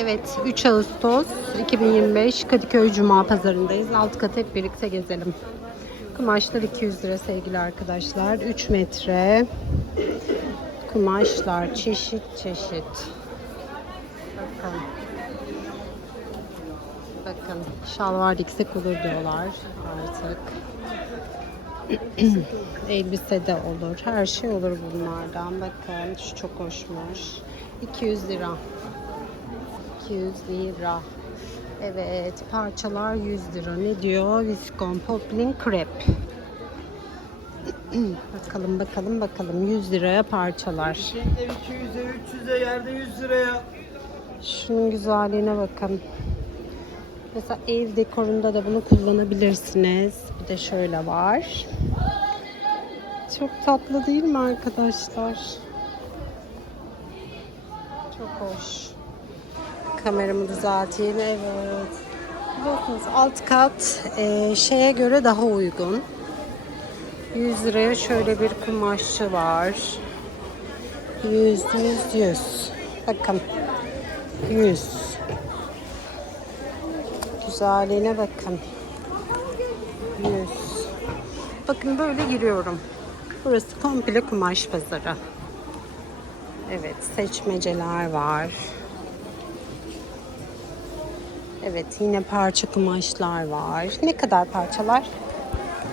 Evet 3 Ağustos 2025 Kadıköy Cuma Pazarındayız. Alt kat hep birlikte gezelim. Kumaşlar 200 lira sevgili arkadaşlar. 3 metre kumaşlar çeşit çeşit. Bakın. Bakın şalvar diksek olur diyorlar artık. Elbise de olur. Her şey olur bunlardan. Bakın şu çok hoşmuş. 200 lira. 200 lira. Evet parçalar 100 lira. Ne diyor? Viscon Poplin Crepe. bakalım bakalım bakalım 100 liraya parçalar. Şimdi 200'e 300'e yerde 100 liraya. Şunun güzelliğine bakın. Mesela ev dekorunda da bunu kullanabilirsiniz. Bir de şöyle var. Çok tatlı değil mi arkadaşlar? Çok hoş. Kameramı düzelteyim. Evet. Biliyorsunuz alt kat e, şeye göre daha uygun. 100 liraya şöyle bir kumaşçı var. 100, 100, 100. Bakın. 100. Güzelliğine bakın. 100. Bakın böyle giriyorum. Burası komple kumaş pazarı. Evet, seçmeceler var. Evet, yine parça kumaşlar var. Ne kadar parçalar?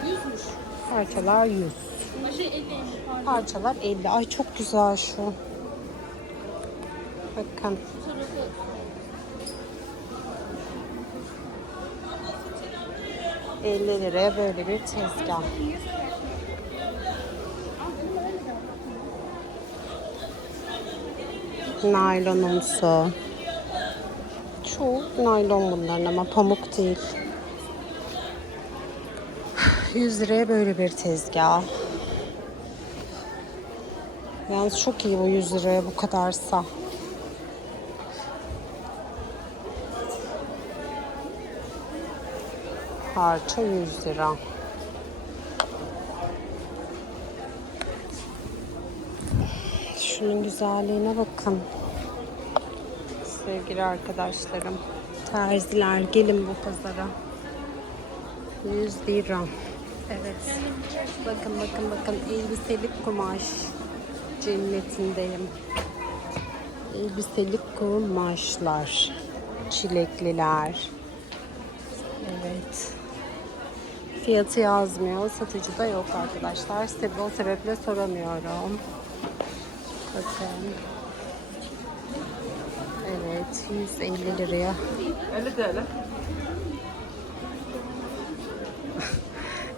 100'müş. Parçalar 100. Parçalar 50. Ay çok güzel şu. Bakın. ...50 liraya böyle bir tezgah. Naylonumsu. Çoğu naylon bunların ama pamuk değil. 100 liraya böyle bir tezgah. Yalnız çok iyi bu 100 liraya bu kadarsa. Parça 100 lira. Şunun güzelliğine bakın. Sevgili arkadaşlarım. Terziler gelin bu pazara. 100 lira. Evet. Bakın bakın bakın elbiselik kumaş cennetindeyim. Elbiselik kumaşlar. Çilekliler. Evet. Fiyatı yazmıyor. Satıcı da yok arkadaşlar. O sebeple soramıyorum. Bakın. Evet. 150 liraya. 50 TL.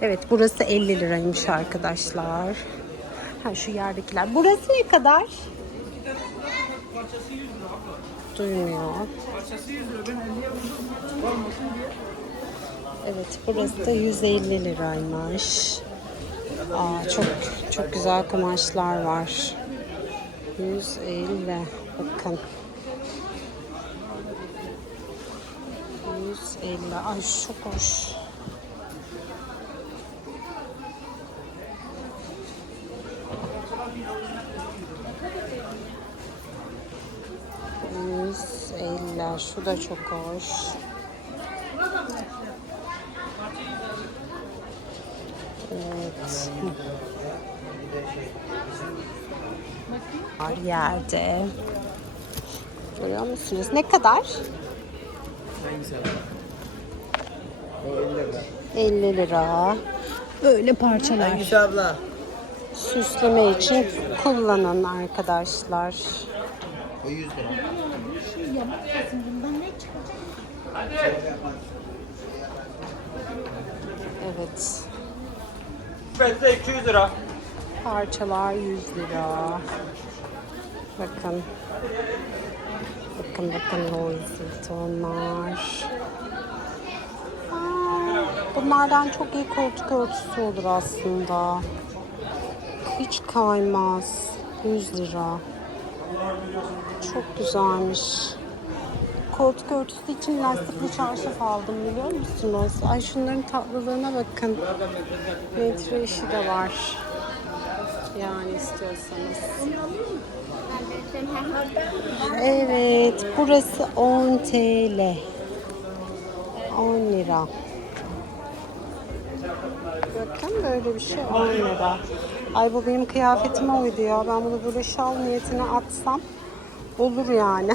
Evet burası 50 liraymış arkadaşlar. Ha şu yerdekiler. Burası ne kadar? Parçası 100 lira abla. Duymuyor. Parçası 100 lira. Ben 50'ye vurdum. Olmasın diye. Evet burası da 150 liraymış. Aa, çok çok güzel kumaşlar var. 150 bakın. 150 ay çok hoş. Elli. Şu da çok hoş. Evet. Var yerde. Görüyor musunuz? Ne kadar? Hangisi abla? O 50 lira. 50 lira. Böyle parçalar. Hangisi abla? Süsleme için kullanın arkadaşlar. O 100 lira. Evet. Bende 200 lira. Parçalar 100 lira. Bakın. Bakın bakın Louis Vuitton'lar. Aa, Bunlardan çok iyi koltuk örtüsü olur aslında. Hiç kaymaz. 100 lira. Çok güzelmiş. Koltuk örtüsü için lastikli çarşaf aldım biliyor musunuz? Ay şunların tatlılığına bakın. Metre işi de var. Yani istiyorsanız. Evet, burası 10 TL. 10 lira. Bakın böyle bir şey 10 lira. Ay bu benim kıyafetime uydu ya. Ben bunu böyle şal niyetine atsam olur yani.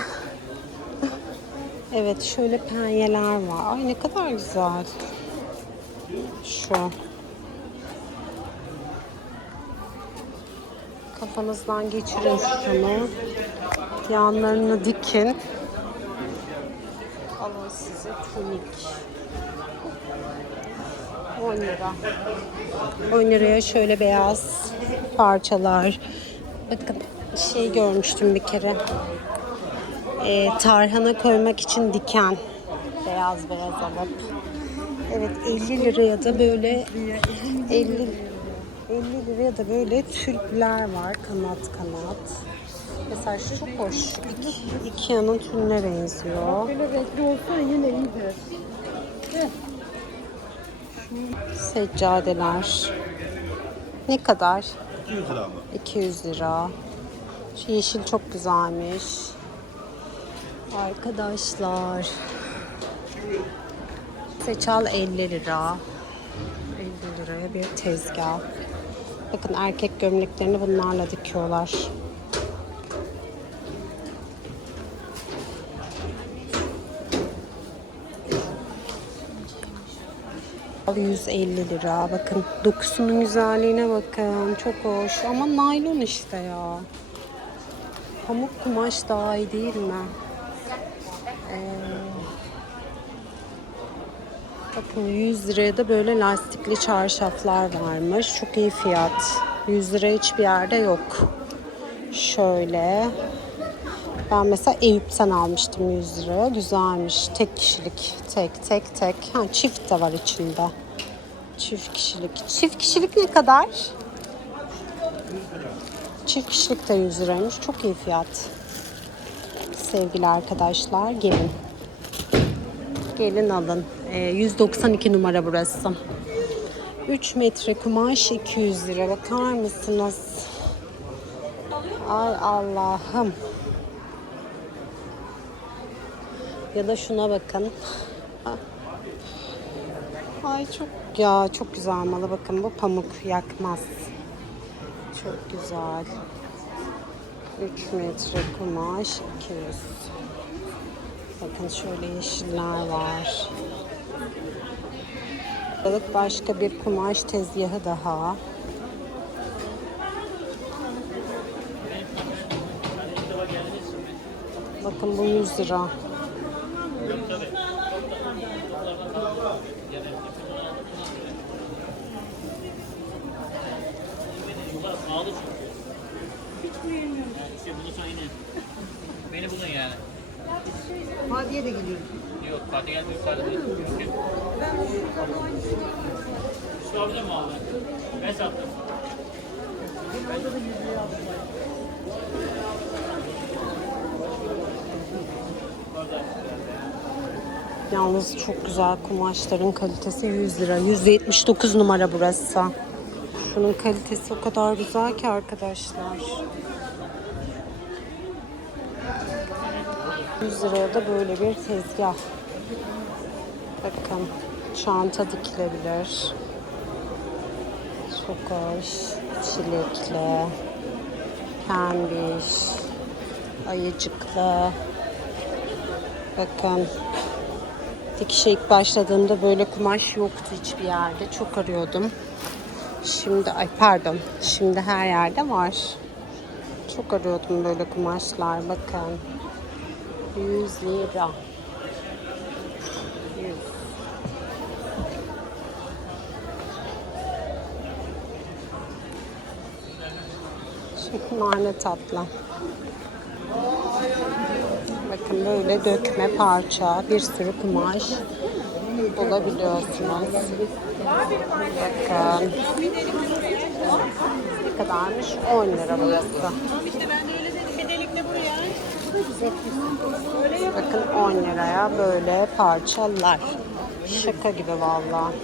evet şöyle penyeler var. Ay ne kadar güzel. Şu. Kafanızdan geçirin şunu. Yanlarını dikin. Alın size tunik. 10 lira. 10 liraya şöyle beyaz parçalar. Bakın şey görmüştüm bir kere. Ee, tarhana koymak için diken. Beyaz beyaz alıp. Evet 50 liraya da böyle 50 50 liraya da böyle tülpler var kanat kanat. Mesela şu çok hoş. İki, Ikea'nın tülüne benziyor. Böyle renkli olsa yine iyidir. Seccadeler. Ne kadar? 200 lira mı? 200 lira. Şu yeşil çok güzelmiş. Arkadaşlar. Seçal 50 lira. 50 liraya bir tezgah. Bakın erkek gömleklerini bunlarla dikiyorlar. Al 150 lira. Bakın dokusunun güzelliğine bakın. Çok hoş. Ama naylon işte ya. Pamuk kumaş daha iyi değil mi? Ee, bakın 100 liraya da böyle lastikli çarşaflar varmış. Çok iyi fiyat. 100 lira hiçbir yerde yok. Şöyle. Ben mesela Eyüp'ten almıştım 100 liraya. Güzelmiş. Tek kişilik. Tek tek tek. Ha, çift de var içinde. Çift kişilik. Çift kişilik ne kadar? Çift kişilik de 100 liraymış. Çok iyi fiyat. Sevgili arkadaşlar gelin. Gelin alın. Ee, 192 numara burası. 3 metre kumaş 200 lira. Bakar mısınız? Ay Allah'ım. Ya da şuna bakın. Ay çok ya çok güzel malı bakın bu pamuk yakmaz. Çok güzel. 3 metre kumaş 200. Bakın şöyle yeşiller var. Balık başka bir kumaş tezgahı daha. Bakın bu 100 lira. Ağlı çünkü. İşte bunu söyleyin. Beni bulun yani. Fadiye de geliyor. Yok Fatih gelmiyor yukarıda değil. Yok. Şu abide mi aldın? Ben sattım. Yalnız çok güzel kumaşların kalitesi 100 lira. 179 numara burası. Şunun kalitesi o kadar güzel ki arkadaşlar. 100 liraya da böyle bir tezgah. Bakın çanta dikilebilir. Çok hoş. Çilekli. Pembiş. Ayıcıklı. Bakın dikişe ilk başladığımda böyle kumaş yoktu hiçbir yerde. Çok arıyordum. Şimdi ay pardon. Şimdi her yerde var. Çok arıyordum böyle kumaşlar. Bakın. 100 lira. 100. Şimdi tatlı. Bakın böyle dökme parça, bir sürü kumaş bulabiliyorsunuz. Bakın. Ne kadarmış? 10 lira burası. Bakın 10 liraya böyle parçalar. Şaka gibi vallahi.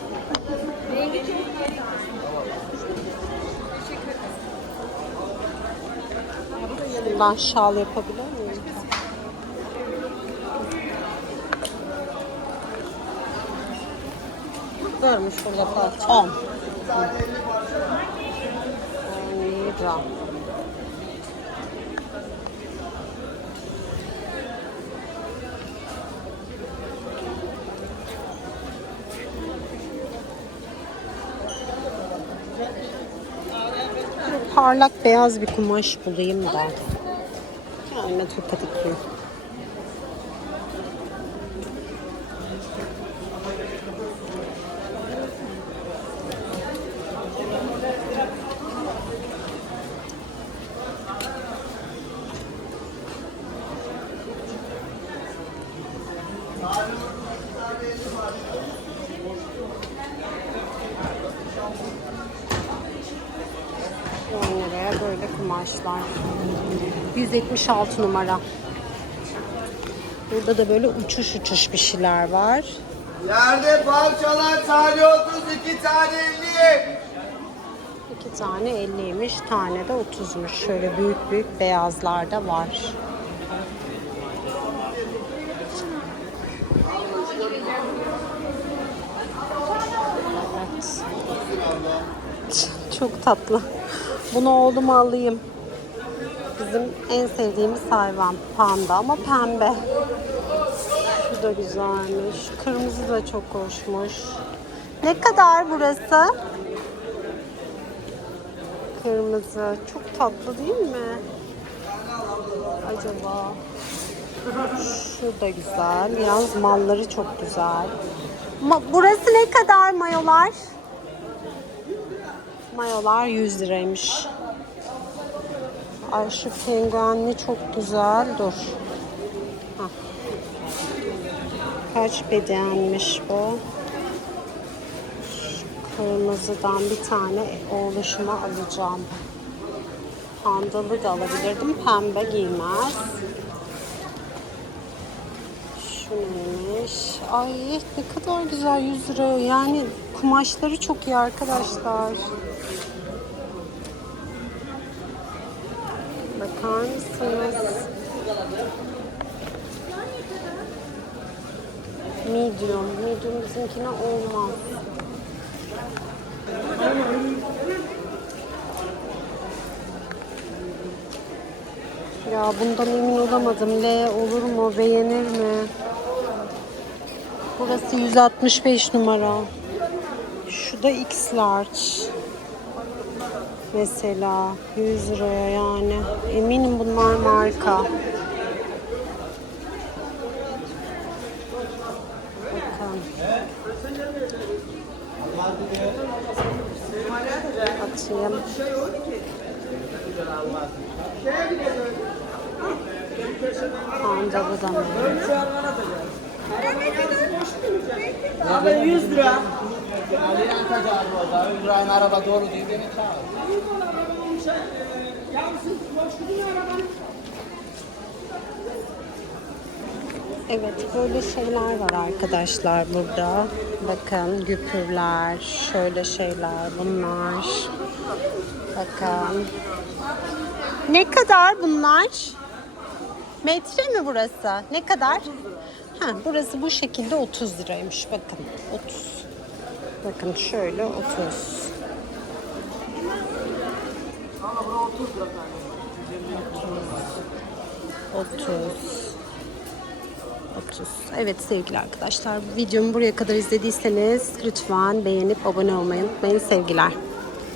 Bundan şal yapabilir miyim? Varmış burada parça. 10. 10 lira. Böyle Parlak beyaz bir kumaş bulayım da. Kendime toka dikeyim. On liraya böyle kumaşlar. 176 numara. Burada da böyle uçuş uçuş bir şeyler var. Yerde parçalar tane 32 tane 50. İki tane 50'ymiş, tane de 30'muş. Şöyle büyük büyük beyazlar da var. Evet. Çok tatlı. Bunu oğluma alayım. Bizim en sevdiğimiz hayvan panda ama pembe. Şu da güzelmiş. Kırmızı da çok hoşmuş. Ne kadar burası? Kırmızı. Çok tatlı değil mi? Acaba? Şu da güzel. Yalnız malları çok güzel. Ma- burası ne kadar mayolar? Mayolar 100 liraymış. Ay şu penguenli çok güzel. Dur. Hah. Kaç bedenmiş bu? Kırmızıdan bir tane oğluşuma alacağım. Pandalı da alabilirdim. Pembe giymez. Şu neymiş? Ay ne kadar güzel 100 lira. Yani kumaşları çok iyi arkadaşlar. Bakar mısınız? Medium. Medium bizimkine olmaz. Ya bundan emin olamadım. L olur mu? Beğenir mi? Burası 165 numara. Şu da X large. Mesela 100 liraya yani. Eminim bunlar marka. Bakın. Atayım. Pandalı da mı? Abi 100 lira. İbrahim araba doğru diye beni çağır. Evet böyle şeyler var arkadaşlar burada. Bakın güpürler, şöyle şeyler bunlar. Bakın. Ne kadar bunlar? Metre mi burası? Ne kadar? Ha, burası bu şekilde 30 liraymış. Bakın 30. Bakın şöyle 30. 30. 30. Evet sevgili arkadaşlar videomu buraya kadar izlediyseniz lütfen beğenip abone olmayı unutmayın sevgiler.